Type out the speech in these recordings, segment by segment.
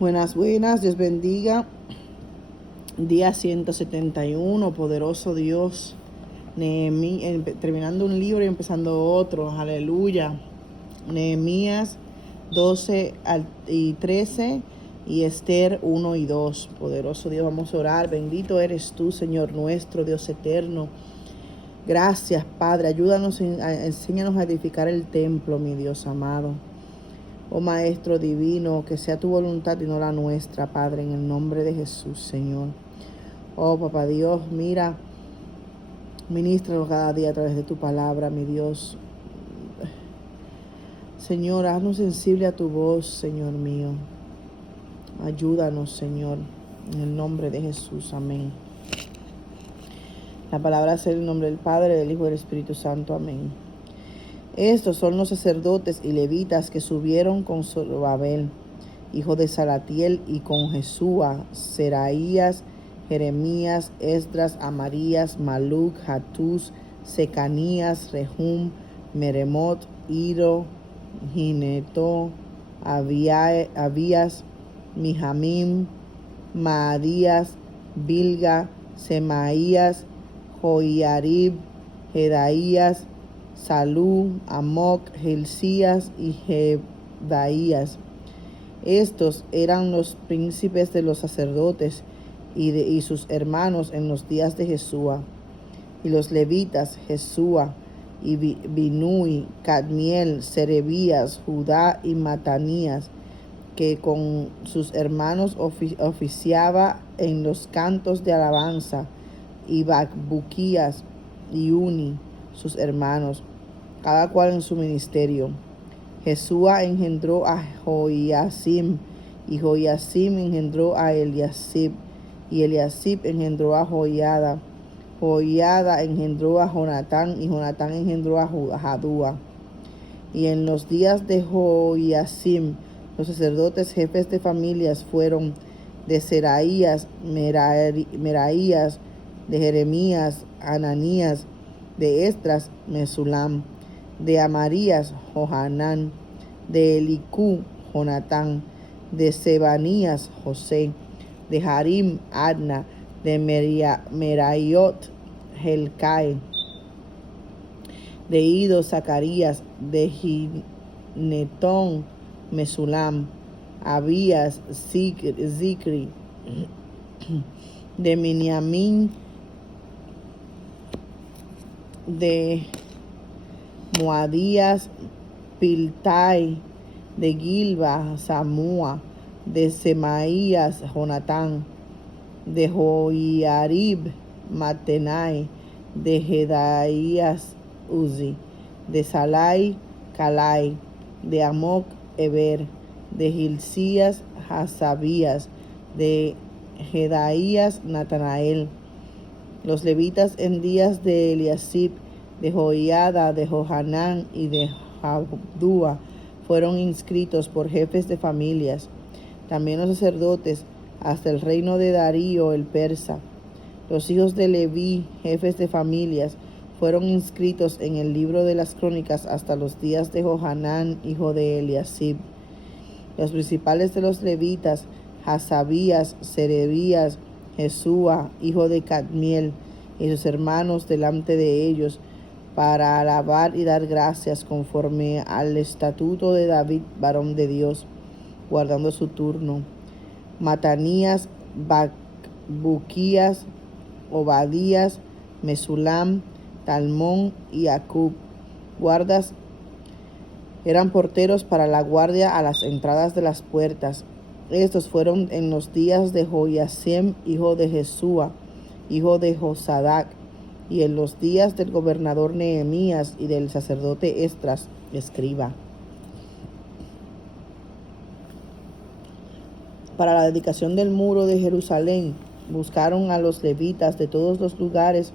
Buenas, buenas, Dios bendiga. Día 171, poderoso Dios. Terminando un libro y empezando otro, aleluya. Nehemías 12 y 13 y Esther 1 y 2. Poderoso Dios, vamos a orar. Bendito eres tú, Señor nuestro, Dios eterno. Gracias, Padre. Ayúdanos, enséñanos a edificar el templo, mi Dios amado. Oh Maestro divino, que sea tu voluntad y no la nuestra, Padre, en el nombre de Jesús, Señor. Oh Papá Dios, mira, ministranos cada día a través de tu palabra, mi Dios. Señor, haznos sensible a tu voz, Señor mío. Ayúdanos, Señor, en el nombre de Jesús, amén. La palabra es en el nombre del Padre, del Hijo y del Espíritu Santo, amén. Estos son los sacerdotes y levitas que subieron con Zorobabel, hijo de Salatiel, y con Jesúa, Seraías, Jeremías, Esdras, Amarías, Maluc, Hatús, Secanías, Rehum, Meremot, Iro, Gineto, Abías, Mijamim, Maadías, Bilga, Semaías, Joiarib, Jedaías, Salú, Amoc, Hilcías y Jedaías. Estos eran los príncipes de los sacerdotes y sus hermanos en los días de Jesúa. Y los levitas, Jesúa y Binui, Cadmiel, Serebías, Judá y Matanías, que con sus hermanos oficiaba en los cantos de alabanza, y Bacbuquías y Uni, sus hermanos, cada cual en su ministerio. Jesúa engendró a Joiacim, y Joiacim engendró a Eliasib, y Eliasib engendró a Joiada. Joiada engendró a Jonatán, y Jonatán engendró a Jadúa. Y en los días de Joiacim, los sacerdotes jefes de familias fueron de Seraías, Meraías, de Jeremías, Ananías, de Esdras, Mesulam, de Amarías, Johanán, de Elicú, Jonatán, de Sebanías, José, de Harim, Adna, de Meraiot, Helcae, de Ido, Zacarías, de Ginetón, Mesulam, Abías, Zicri, de Miniamín, de Moadías, Piltai, de Gilba, Samúa, de Semaías, Jonatán, de Joiarib, Matenai, de Jedaías, Uzi, de Salai, Calai, de Amoc, Eber, de Hilcías, Hasabías, de Jedaías, Natanael. Los levitas en días de Eliasib, de Joiada, de Johanán y de Jadúa fueron inscritos por jefes de familias. También los sacerdotes hasta el reino de Darío el persa. Los hijos de Leví, jefes de familias, fueron inscritos en el libro de las crónicas hasta los días de Johanán, hijo de Eliasib. Los principales de los levitas, Hasabías, Serebías, Jesúa, hijo de Cadmiel, y sus hermanos delante de ellos, para alabar y dar gracias conforme al estatuto de David, varón de Dios, guardando su turno. Matanías, Bacbuquías, Obadías, Mesulam, Talmón y Acub, guardas, eran porteros para la guardia a las entradas de las puertas. Estos fueron en los días de Joiacim, hijo de Jesúa, hijo de Josadac, y en los días del gobernador Nehemías y del sacerdote Esdras, escriba. Para la dedicación del muro de Jerusalén, buscaron a los levitas de todos los lugares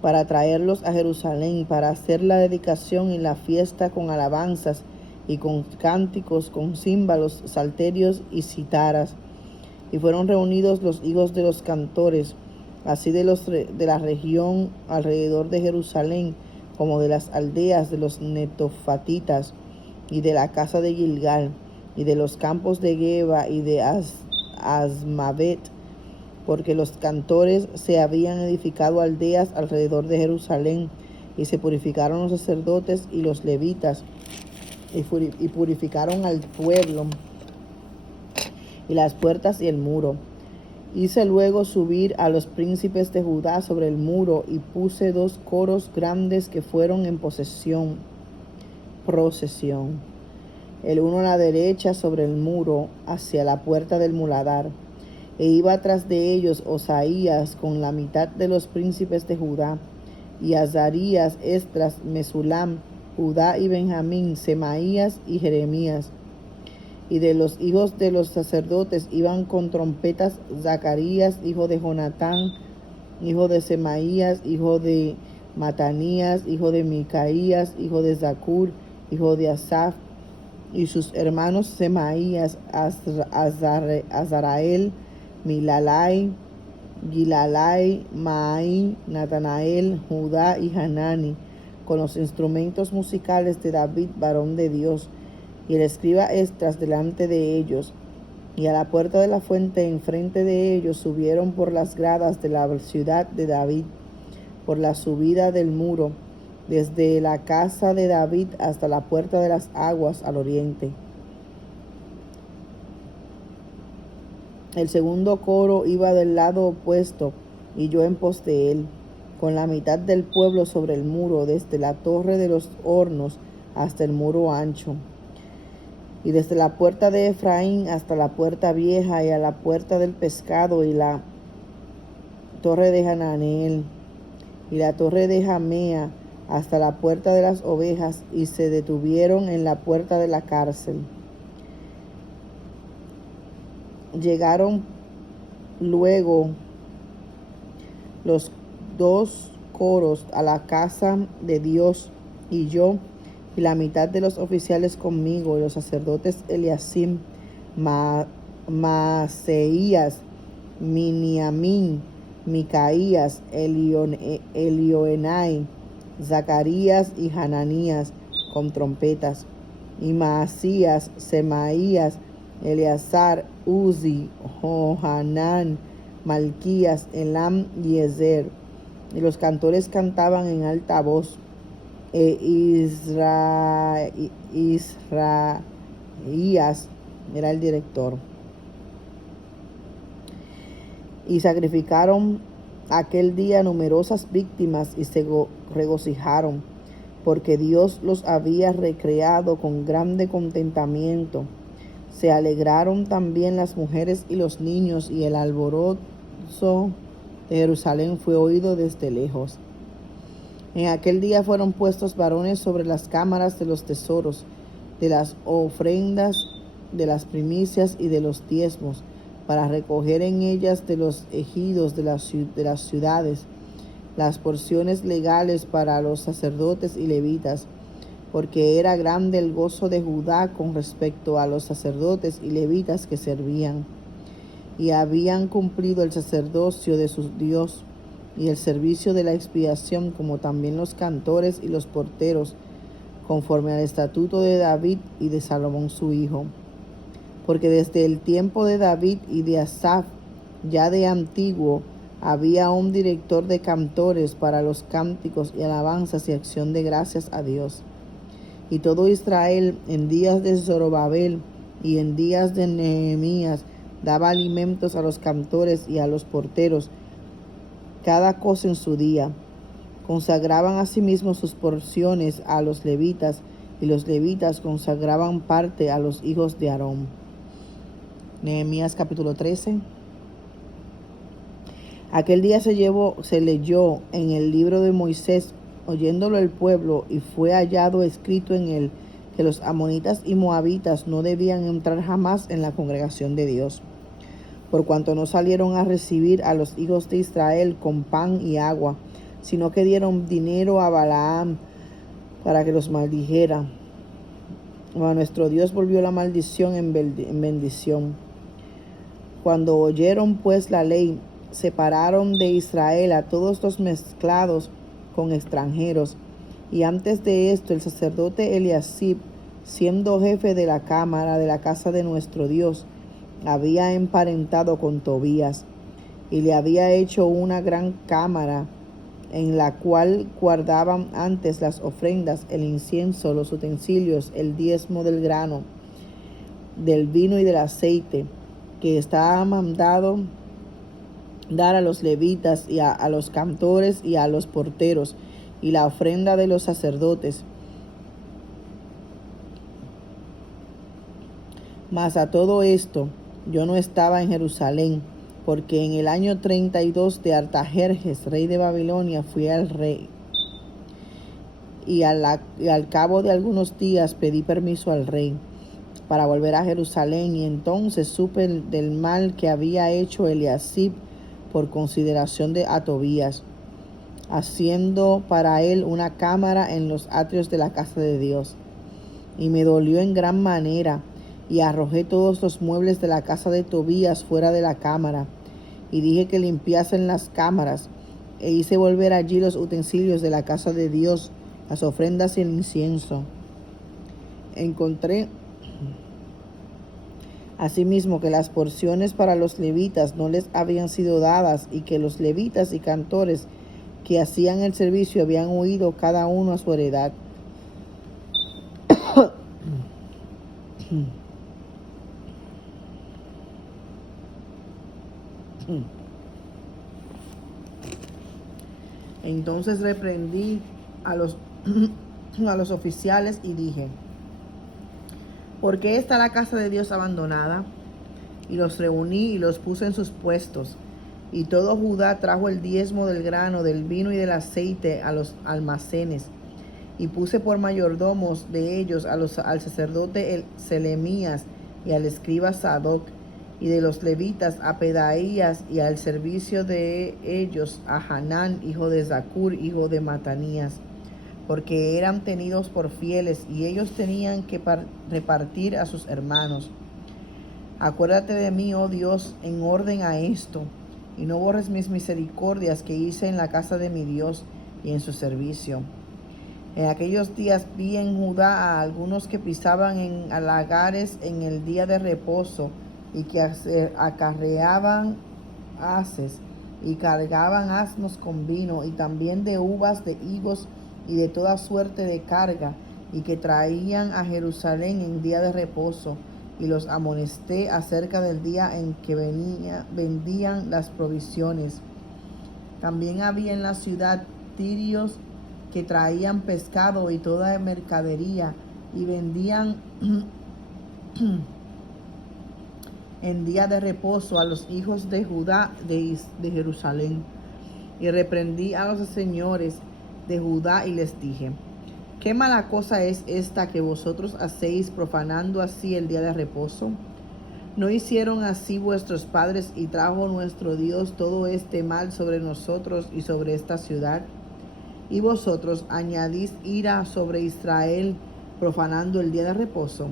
para traerlos a Jerusalén, para hacer la dedicación y la fiesta con alabanzas y con cánticos, con címbalos, salterios y citaras. Y fueron reunidos los hijos de los cantores, así de la región alrededor de Jerusalén, como de las aldeas de los netofatitas y de la casa de Gilgal, y de los campos de Geba y de Asmavet, porque los cantores se habían edificado aldeas alrededor de Jerusalén, y se purificaron los sacerdotes y los levitas, y purificaron al pueblo, y las puertas y el muro. Hice luego subir a los príncipes de Judá sobre el muro, y puse 2 coros grandes que fueron en procesión, el uno a la derecha sobre el muro, hacia la puerta del muladar, e iba tras de ellos Osaías con la mitad de los príncipes de Judá, y Azarías, Esdras, Mesulam, Judá y Benjamín, Semaías y Jeremías. Y de los hijos de los sacerdotes iban con trompetas Zacarías, hijo de Jonatán, hijo de Semaías, hijo de Matanías, hijo de Micaías, hijo de Zacur, hijo de Asaf, y sus hermanos Semaías, Azarael, Milalai, Gilalai, Maai, Natanael, Judá y Hanani, con los instrumentos musicales de David, varón de Dios, y el escriba Esdras delante de ellos. Y a la puerta de la fuente enfrente de ellos subieron por las gradas de la ciudad de David, por la subida del muro, desde la casa de David hasta la puerta de las aguas al oriente. El segundo coro iba del lado opuesto, y yo en pos de él, con la mitad del pueblo sobre el muro, desde la torre de los hornos hasta el muro ancho, y desde la puerta de Efraín hasta la puerta vieja, y a la puerta del pescado, y la torre de Hananeel, y la torre de Jamea, hasta la puerta de las ovejas, y se detuvieron en la puerta de la cárcel. Llegaron luego los 2 coros a la casa de Dios, y yo y la mitad de los oficiales conmigo, y los sacerdotes Eliasim, Maaseías, Miniamín, Micaías, Elioenai, Zacarías y Hananías con trompetas, y Maasías, Semaías, Eleazar, Uzi, Johanán, Malquías, Elam y Ezer. Y los cantores cantaban en alta voz. Israías era el director. Y sacrificaron aquel día numerosas víctimas, y se regocijaron, porque Dios los había recreado con grande contentamiento. Se alegraron también las mujeres y los niños, y el alborozo de Jerusalén fue oído desde lejos. En aquel día fueron puestos varones sobre las cámaras de los tesoros, de las ofrendas, de las primicias y de los diezmos, para recoger en ellas de los ejidos de las ciudades las porciones legales para los sacerdotes y levitas, porque era grande el gozo de Judá con respecto a los sacerdotes y levitas que servían, y habían cumplido el sacerdocio de su Dios y el servicio de la expiación, como también los cantores y los porteros, conforme al estatuto de David y de Salomón su hijo. Porque desde el tiempo de David y de Asaf, ya de antiguo, había un director de cantores para los cánticos y alabanzas y acción de gracias a Dios. Y todo Israel, en días de Zorobabel y en días de Nehemías, daba alimentos a los cantores y a los porteros, cada cosa en su día. Consagraban asimismo sus porciones a los levitas, y los levitas consagraban parte a los hijos de Aarón. Nehemías capítulo 13. Aquel día se leyó en el libro de Moisés, oyéndolo el pueblo, y fue hallado escrito en él que los amonitas y moabitas no debían entrar jamás en la congregación de Dios, por cuanto no salieron a recibir a los hijos de Israel con pan y agua, sino que dieron dinero a Balaam para que los maldijera. A nuestro Dios volvió la maldición en bendición. Cuando oyeron pues la ley, separaron de Israel a todos los mezclados con extranjeros. Y antes de esto, el sacerdote Eliasib siendo jefe de la cámara de la casa de nuestro Dios, había emparentado con Tobías, y le había hecho una gran cámara en la cual guardaban antes las ofrendas, el incienso, los utensilios, el diezmo del grano, del vino y del aceite, que estaba mandado dar a los levitas y a los cantores y a los porteros, y la ofrenda de los sacerdotes. Mas a todo esto yo no estaba en Jerusalén, porque en el año 32 de Artajerjes, rey de Babilonia, fui al rey. Y al cabo de algunos días pedí permiso al rey para volver a Jerusalén, y entonces supe del mal que había hecho Eliasib por consideración de Tobías, haciendo para él una cámara en los atrios de la casa de Dios. Y me dolió en gran manera, y arrojé todos los muebles de la casa de Tobías fuera de la cámara, y dije que limpiasen las cámaras, e hice volver allí los utensilios de la casa de Dios, las ofrendas y el incienso. Encontré asimismo que las porciones para los levitas no les habían sido dadas, y que los levitas y cantores que hacían el servicio habían huido cada uno a su heredad. Entonces reprendí a los, a los oficiales y dije: ¿por qué está la casa de Dios abandonada? Y los reuní y los puse en sus puestos. Y todo Judá trajo el diezmo del grano, del vino y del aceite a los almacenes. Y puse por mayordomos de ellos al sacerdote Selemías y al escriba Sadoc, y de los levitas a Pedaías, y al servicio de ellos a Hanán, hijo de Zacur, hijo de Matanías, porque eran tenidos por fieles, y ellos tenían que repartir a sus hermanos. Acuérdate de mí, oh Dios, en orden a esto, y no borres mis misericordias que hice en la casa de mi Dios y en su servicio. En aquellos días vi en Judá a algunos que pisaban en lagares en el día de reposo, y que acarreaban haces y cargaban asnos con vino, y también de uvas, de higos y de toda suerte de carga, y que traían a Jerusalén en día de reposo. Y los amonesté acerca del día en que vendían las provisiones. También había en la ciudad tirios que traían pescado y toda mercadería, y vendían en día de reposo a los hijos de Judá de Jerusalén. Y reprendí a los señores de Judá y les dije: ¿qué mala cosa es esta que vosotros hacéis, profanando así el día de reposo? ¿No hicieron así vuestros padres, y trajo nuestro Dios todo este mal sobre nosotros y sobre esta ciudad? Y vosotros añadís ira sobre Israel, profanando el día de reposo.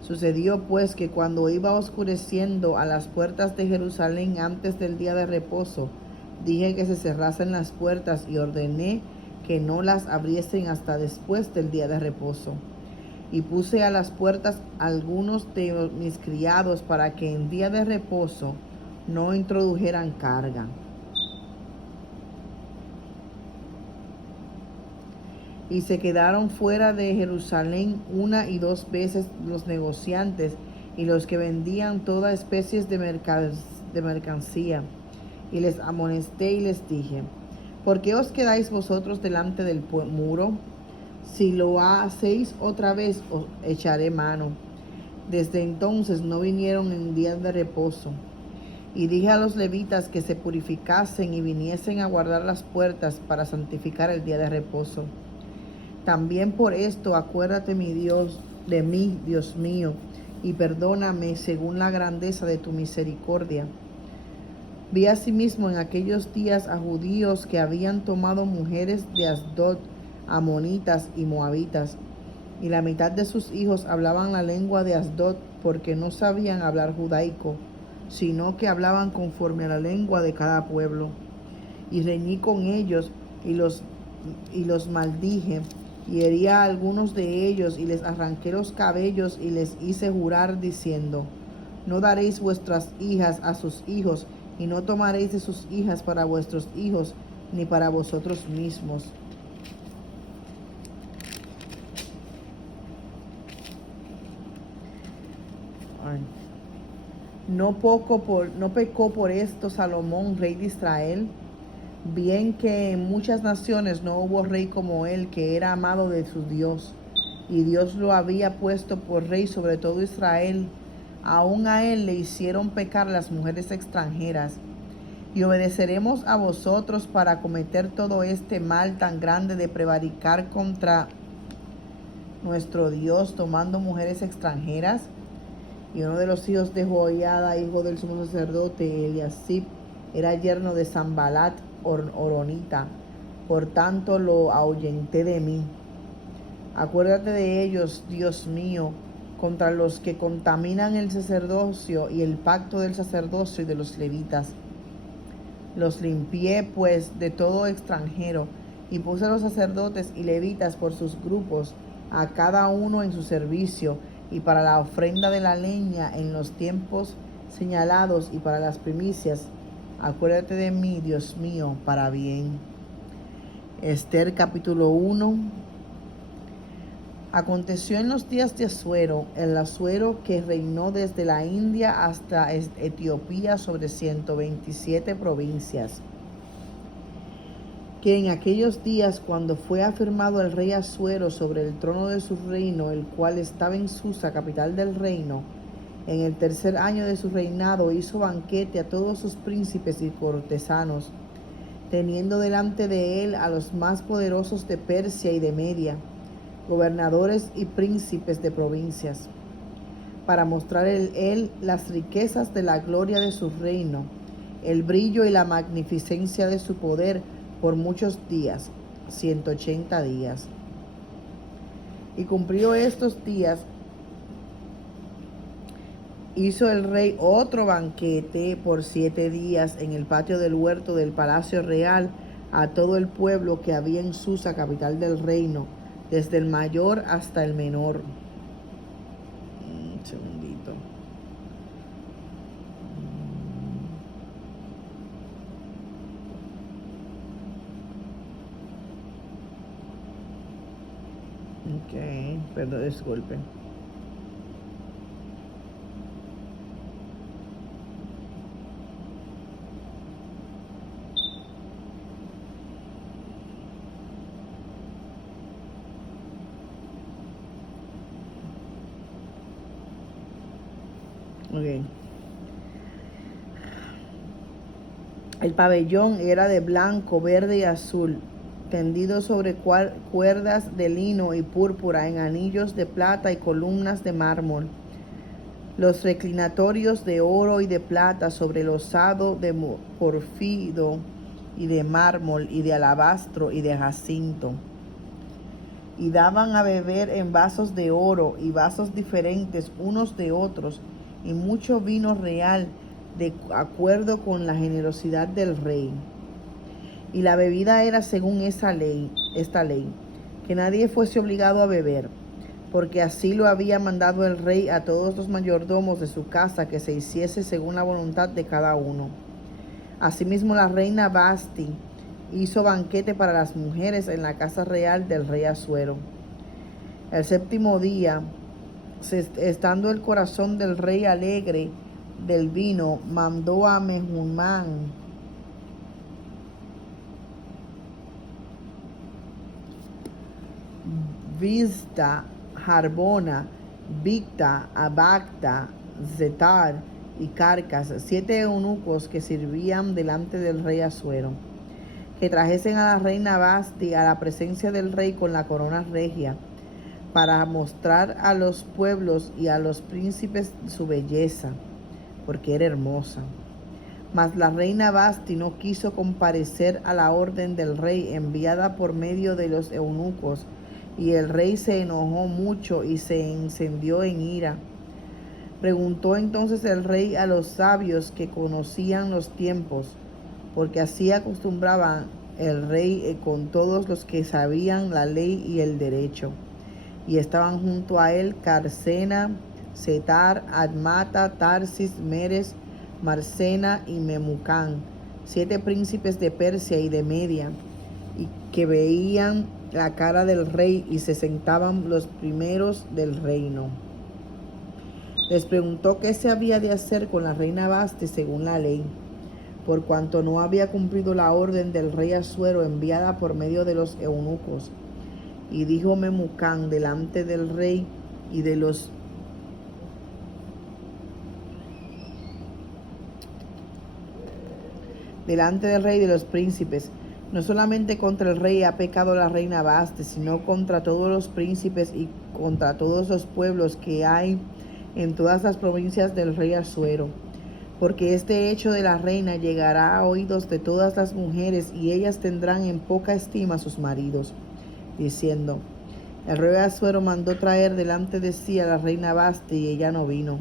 Sucedió pues que cuando iba oscureciendo a las puertas de Jerusalén antes del día de reposo, dije que se cerrasen las puertas, y ordené que no las abriesen hasta después del día de reposo. Y puse a las puertas algunos de mis criados para que en día de reposo no introdujeran carga. Y se quedaron fuera de Jerusalén 1 y 2 veces los negociantes y los que vendían toda especie de mercancía. Y les amonesté y les dije: ¿por qué os quedáis vosotros delante del muro? Si lo hacéis otra vez, os echaré mano. Desde entonces no vinieron en días de reposo. Y dije a los levitas que se purificasen y viniesen a guardar las puertas para santificar el día de reposo. También por esto acuérdate, mi Dios, de mí, Dios mío, y perdóname según la grandeza de tu misericordia. Vi asimismo en aquellos días a judíos que habían tomado mujeres de Asdod, amonitas y moabitas, y la mitad de sus hijos hablaban la lengua de Asdod, porque no sabían hablar judaico, sino que hablaban conforme a la lengua de cada pueblo. Y reñí con ellos y los maldije, y herí a algunos de ellos, y les arranqué los cabellos, y les hice jurar, diciendo: no daréis vuestras hijas a sus hijos, y no tomaréis de sus hijas para vuestros hijos, ni para vosotros mismos. No pecó por esto Salomón, rey de Israel, bien que en muchas naciones no hubo rey como él, que era amado de su Dios, y Dios lo había puesto por rey sobre todo Israel. Aún a él le hicieron pecar las mujeres extranjeras. Y obedeceremos a vosotros para cometer todo este mal tan grande de prevaricar contra nuestro Dios, tomando mujeres extranjeras. Y uno de los hijos de Joiada, hijo del sumo sacerdote Eliasib, era yerno de Sanbalat Horonita. Por tanto lo ahuyenté de mí. Acuérdate de ellos, Dios mío, contra los que contaminan el sacerdocio y el pacto del sacerdocio y de los levitas. Los limpié pues de todo extranjero, y puse a los sacerdotes y levitas por sus grupos, a cada uno en su servicio, y para la ofrenda de la leña en los tiempos señalados, y para las primicias. Acuérdate de mí, Dios mío, para bien. Esther capítulo 1. Aconteció en los días de Asuero, el Asuero que reinó desde la India hasta Etiopía sobre 127 provincias, que en aquellos días, cuando fue afirmado el rey Asuero sobre el trono de su reino, el cual estaba en Susa, capital del reino, en el tercer año de su reinado, hizo banquete a todos sus príncipes y cortesanos, teniendo delante de él a los más poderosos de Persia y de Media, gobernadores y príncipes de provincias, para mostrar él las riquezas de la gloria de su reino, el brillo y la magnificencia de su poder por muchos días, 180 días. Y cumplió estos días, hizo el rey otro banquete por 7 días en el patio del huerto del palacio real a todo el pueblo que había en Susa, capital del reino, desde el mayor hasta el menor. Un segundito. Ok, perdón, disculpen. Okay. El pabellón era de blanco, verde y azul, tendido sobre cuerdas de lino y púrpura en anillos de plata y columnas de mármol. Los reclinatorios de oro y de plata sobre losado de porfido y de mármol y de alabastro y de jacinto. Y daban a beber en vasos de oro y vasos diferentes unos de otros, y mucho vino real, de acuerdo con la generosidad del rey. Y la bebida era según esta ley, que nadie fuese obligado a beber, porque así lo había mandado el rey a todos los mayordomos de su casa, que se hiciese según la voluntad de cada uno. Asimismo la reina Vasti hizo banquete para las mujeres en la casa real del rey Asuero. El 7º día, estando el corazón del rey alegre del vino, mandó a Mehumán, Bizta, Harbona, Bigta, Abagta, Zetar y Carcas, 7 eunucos que servían delante del rey Asuero, que trajesen a la reina Vasti a la presencia del rey con la corona regia, para mostrar a los pueblos y a los príncipes su belleza, porque era hermosa. Mas la reina Vasti no quiso comparecer a la orden del rey enviada por medio de los eunucos, y el rey se enojó mucho y se encendió en ira. Preguntó entonces el rey a los sabios que conocían los tiempos, porque así acostumbraban el rey con todos los que sabían la ley y el derecho. Y estaban junto a él Carcena, Setar, Admata, Tarsis, Meres, Marcena y Memucán, 7 príncipes de Persia y de Media, y que veían la cara del rey y se sentaban los primeros del reino. Les preguntó qué se había de hacer con la reina Vasti según la ley, por cuanto no había cumplido la orden del rey Asuero enviada por medio de los eunucos. Y dijo Memucán delante del rey y de los príncipes: no solamente contra el rey ha pecado la reina Vasti, sino contra todos los príncipes y contra todos los pueblos que hay en todas las provincias del rey Asuero. Porque este hecho de la reina llegará a oídos de todas las mujeres, y ellas tendrán en poca estima a sus maridos, diciendo: el rey Asuero mandó traer delante de sí a la reina Vasti, y ella no vino.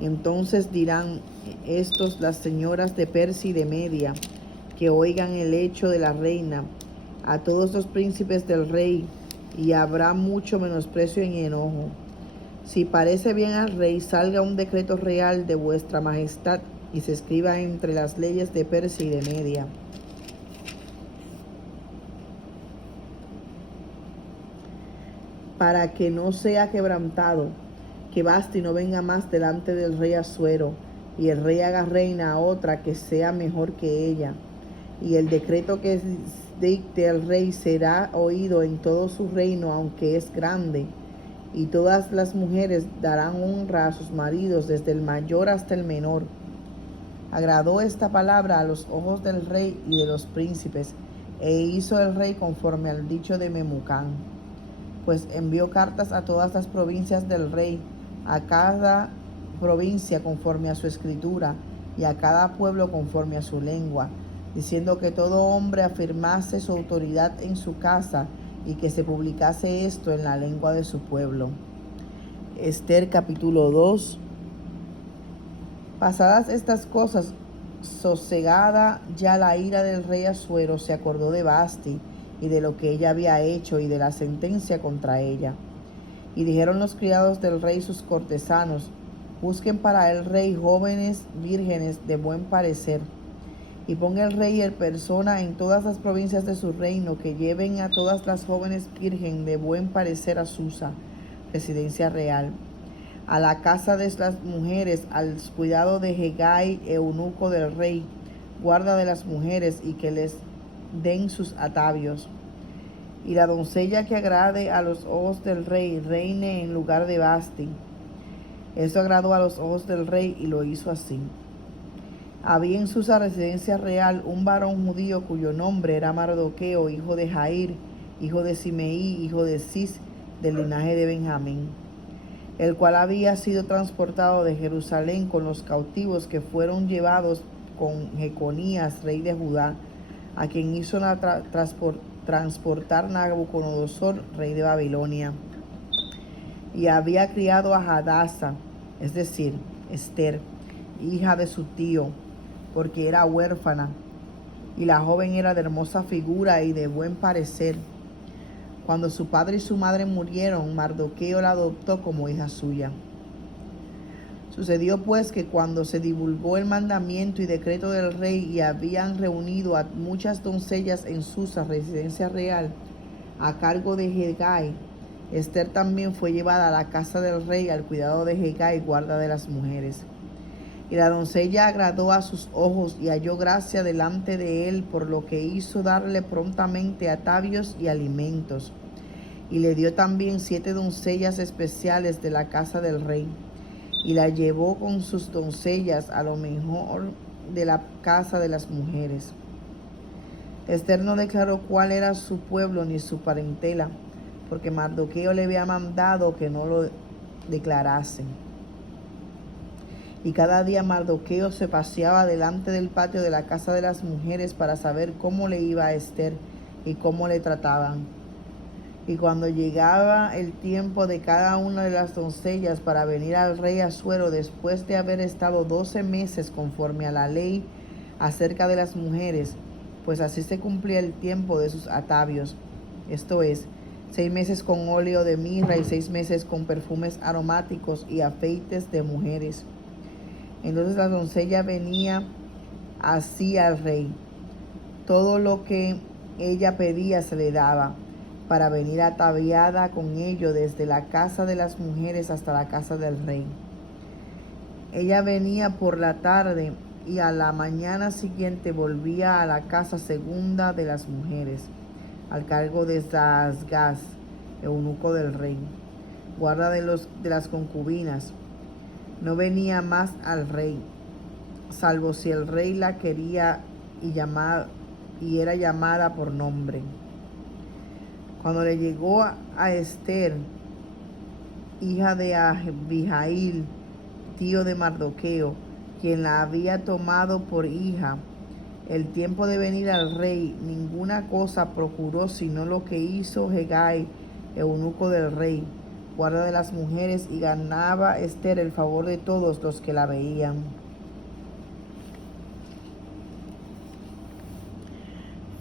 Entonces dirán estos las señoras de Persia y de Media, que oigan el hecho de la reina, a todos los príncipes del rey, y habrá mucho menosprecio y enojo. Si parece bien al rey, salga un decreto real de vuestra majestad y se escriba entre las leyes de Persia y de Media, para que no sea quebrantado, que Vasti no venga más delante del rey Asuero, y el rey haga reina a otra que sea mejor que ella. Y el decreto que dicte el rey será oído en todo su reino, aunque es grande, y todas las mujeres darán honra a sus maridos, desde el mayor hasta el menor. Agradó esta palabra a los ojos del rey y de los príncipes, e hizo el rey conforme al dicho de Memucán. Pues envió cartas a todas las provincias del rey, a cada provincia conforme a su escritura, y a cada pueblo conforme a su lengua, diciendo que todo hombre afirmase su autoridad en su casa, y que se publicase esto en la lengua de su pueblo. Esther capítulo 2. Pasadas estas cosas, sosegada ya la ira del rey Asuero, se acordó de Vasti y de lo que ella había hecho y de la sentencia contra ella. Y dijeron los criados del rey sus cortesanos: busquen para el rey jóvenes vírgenes de buen parecer, y ponga el rey en persona en todas las provincias de su reino, que lleven a todas las jóvenes vírgenes de buen parecer a Susa, residencia real, a la casa de las mujeres, al cuidado de Hegai, eunuco del rey, guarda de las mujeres, y que les den sus atavios. Y la doncella que agrade a los ojos del rey reine en lugar de Vasti. Eso agradó a los ojos del rey, y lo hizo así. Había en Susa, residencia real, un varón judío cuyo nombre era Mardoqueo, hijo de Jair, hijo de Simeí, hijo de Cis, del linaje de Benjamín, el cual había sido transportado de Jerusalén con los cautivos que fueron llevados con Jeconías, rey de Judá, a quien hizo transportar Nabucodonosor, rey de Babilonia. Y había criado a Hadasa, es decir, Esther, hija de su tío, porque era huérfana, y la joven era de hermosa figura y de buen parecer. Cuando su padre y su madre murieron, Mardoqueo la adoptó como hija suya. Sucedió pues que cuando se divulgó el mandamiento y decreto del rey, y habían reunido a muchas doncellas en Susa, residencia real, a cargo de Hegai, Esther también fue llevada a la casa del rey al cuidado de Hegai, guarda de las mujeres. Y la doncella agradó a sus ojos y halló gracia delante de él, por lo que hizo darle prontamente atavios y alimentos. Y le dio también 7 doncellas especiales de la casa del rey, y la llevó con sus doncellas a lo mejor de la casa de las mujeres. Esther no declaró cuál era su pueblo ni su parentela, porque Mardoqueo le había mandado que no lo declarase. Y cada día Mardoqueo se paseaba delante del patio de la casa de las mujeres para saber cómo le iba a Esther y cómo le trataban. Y cuando llegaba el tiempo de cada una de las doncellas para venir al rey Asuero, después de haber estado 12 meses conforme a la ley acerca de las mujeres, pues así se cumplía el tiempo de sus atavios, esto es, 6 meses con óleo de mirra y 6 meses con perfumes aromáticos y afeites de mujeres. Entonces la doncella venía así al rey. Todo lo que ella pedía se le daba, para venir ataviada con ello desde la casa de las mujeres hasta la casa del rey. Ella venía por la tarde y a la mañana siguiente volvía a la casa segunda de las mujeres, al cargo de Saasgaz, eunuco del rey, guarda de las concubinas. No venía más al rey, salvo si el rey la quería y era llamada por nombre. Cuando le llegó a Esther, hija de Abihail, tío de Mardoqueo, quien la había tomado por hija, el tiempo de venir al rey, ninguna cosa procuró sino lo que hizo Hegai, eunuco del rey, guarda de las mujeres, y ganaba Esther el favor de todos los que la veían.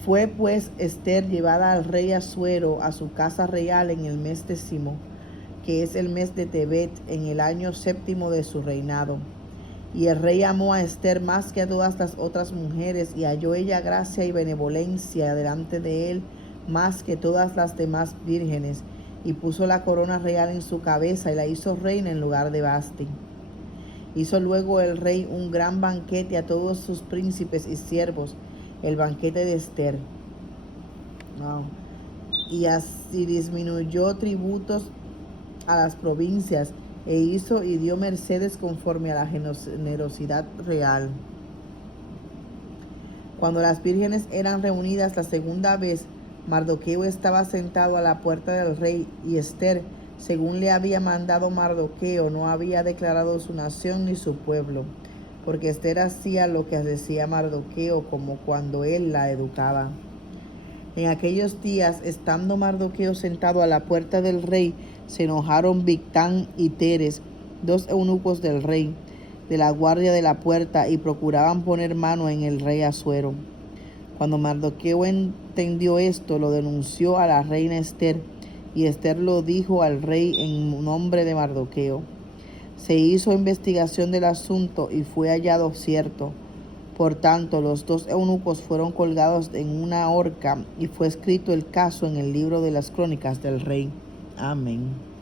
Fue pues Esther llevada al rey Asuero a su casa real en el mes 10, que es el mes de Tebet, en el año 7 de su reinado. Y el rey amó a Esther más que a todas las otras mujeres, y halló ella gracia y benevolencia delante de él más que todas las demás vírgenes, y puso la corona real en su cabeza y la hizo reina en lugar de Vasti. Hizo luego el rey un gran banquete a todos sus príncipes y siervos, el banquete de Esther. Y así disminuyó tributos a las provincias, e hizo y dio mercedes conforme a la generosidad real. Cuando las vírgenes eran reunidas la segunda vez, Mardoqueo estaba sentado a la puerta del rey, y Esther, según le había mandado Mardoqueo, no había declarado su nación ni su pueblo, porque Esther hacía lo que decía Mardoqueo, como cuando él la educaba. En aquellos días, estando Mardoqueo sentado a la puerta del rey, se enojaron Bigtán y Teres, 2 eunucos del rey, de la guardia de la puerta, y procuraban poner mano en el rey Asuero. Cuando Mardoqueo entendió esto, lo denunció a la reina Esther, y Esther lo dijo al rey en nombre de Mardoqueo. Se hizo investigación del asunto y fue hallado cierto. Por tanto, los 2 eunucos fueron colgados en una horca, y fue escrito el caso en el libro de las crónicas del rey. Amén.